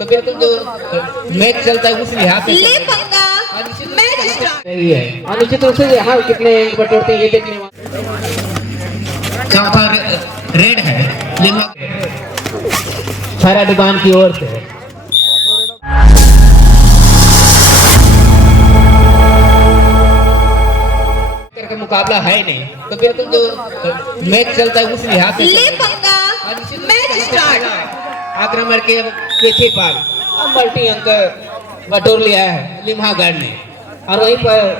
तो बिल्कुल जो मैच चलता है उस लिहाज से ले पंगा मैच स्टार्ट नहीं है। अनुचित रूप से यहाँ कितने अंक बटोरते हैं ये देखने वाले। चौथा रेड है लिमा खैरा दुकान की ओर से करके मुकाबला है नहीं, तो बिल्कुल जो मैच चलता है उस लिहाज से ले पंगा मैच स्टार्ट आक्रमण के पीछे पार अब मल्टी अंक बटोर लिया है लिम्हागढ़ ने। और वहीं पर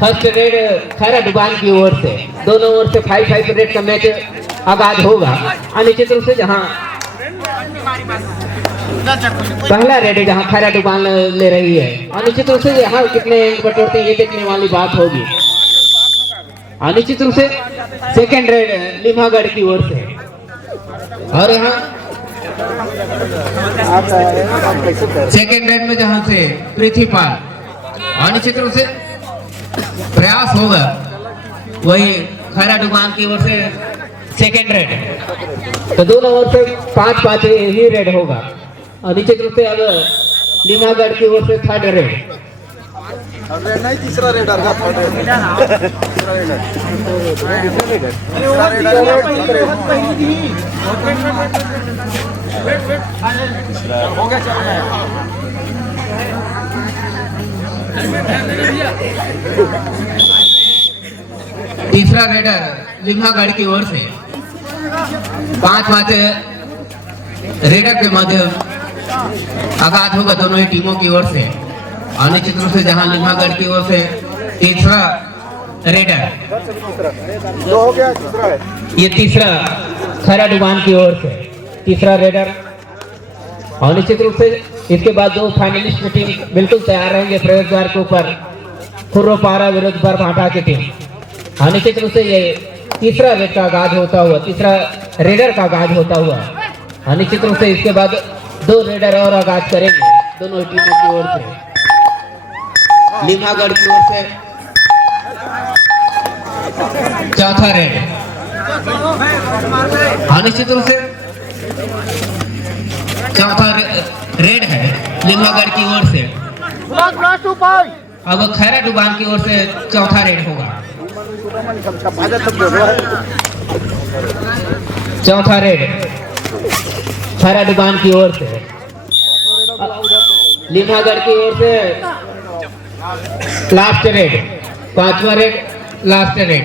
फर्स्ट रेड खैरा दुकान की ओर से दोनों ओर से 5-5 रेड का मैच आगाज होगा। अनिश्चित रूप से जहां पहला रेड जहां खैरा दुकान ले रही है, अनिश्चित रूप से यहाँ कितने अंक बटोरते हैं ये देखने वाली बात होगी। अनिश्चित रूप से सेकेंड रेड लिम्हागढ़ की ओर से और यहाँ सेकेंड रेड में जहां से पृथ्वीपाल अनिश्चित रूप से प्रयास होगा, वही खैरा दुकान की ओर से सेकेंड रेड। तो दोनों ओर से 5-5 ही रेड होगा। और निश्चित रूप से अब लिम्हागढ़ की ओर से थर्ड रेड नहीं तीसरा रेड हो गया। तीसरा रेडर लिम्हागढ़ की ओर से 5-5 रेडर के माध्यम आगाज होगा दोनों ही टीमों की ओर से। अनिश्चित रूप से जहां लिम्हागढ़ की ओर से तीसरा रेडर हो गया तीसरा है। ये तीसरा खैरा दुकान की ओर से तीसरा रेडर। और निश्चित रूप से इसके बाद दो फाइनलिस्ट की टीम बिल्कुल तैयार रहेंगे प्रवेश द्वार के ऊपर। खुर्रोपारा विरुद्ध बरभाटा की टीम। और निश्चित रूप से ये तीसरा रेड का आगाज होता हुआ तीसरा रेडर का आगाज होता हुआ। और निश्चित रूप से इसके बाद दो रेडर और आगाज करेंगे दोनों टीमों की ओर से। लिम्हागढ़ की ओर से चौथा रेड। अनिश्चित रूप से चौथा रेड है लिम्हागढ़ की ओर से। अब खैरा दुकान की ओर से चौथा रेड होगा। चौथा रेड खैरा दुकान की ओर से लिम्हागढ़ की ओर से लास्ट रेड। पांचवा रेड लास्ट रेड।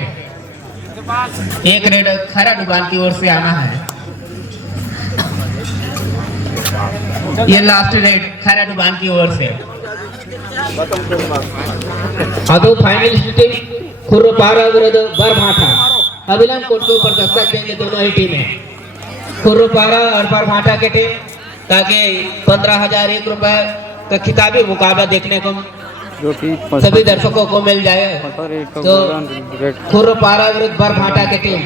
एक रेड खैरा दुकान की ओर से आना है। ये लास्ट रेड खैरा दुकान की ओर से। और दो फाइनलिस्ट टीम खुर्रोपारा विरुद्ध बरभाटा अभिलान कोर्ट के ऊपर दस्तक देंगे दोनों ही टीमें। खुर्रोपारा और बरभाटा के टीम ताकि 15,001 रुपए का खिताबी मुकाबला देखने को सभी दर्शकों को मिल जाए। तो खुर्रोपारा विरुद्ध बरभाटा की टीम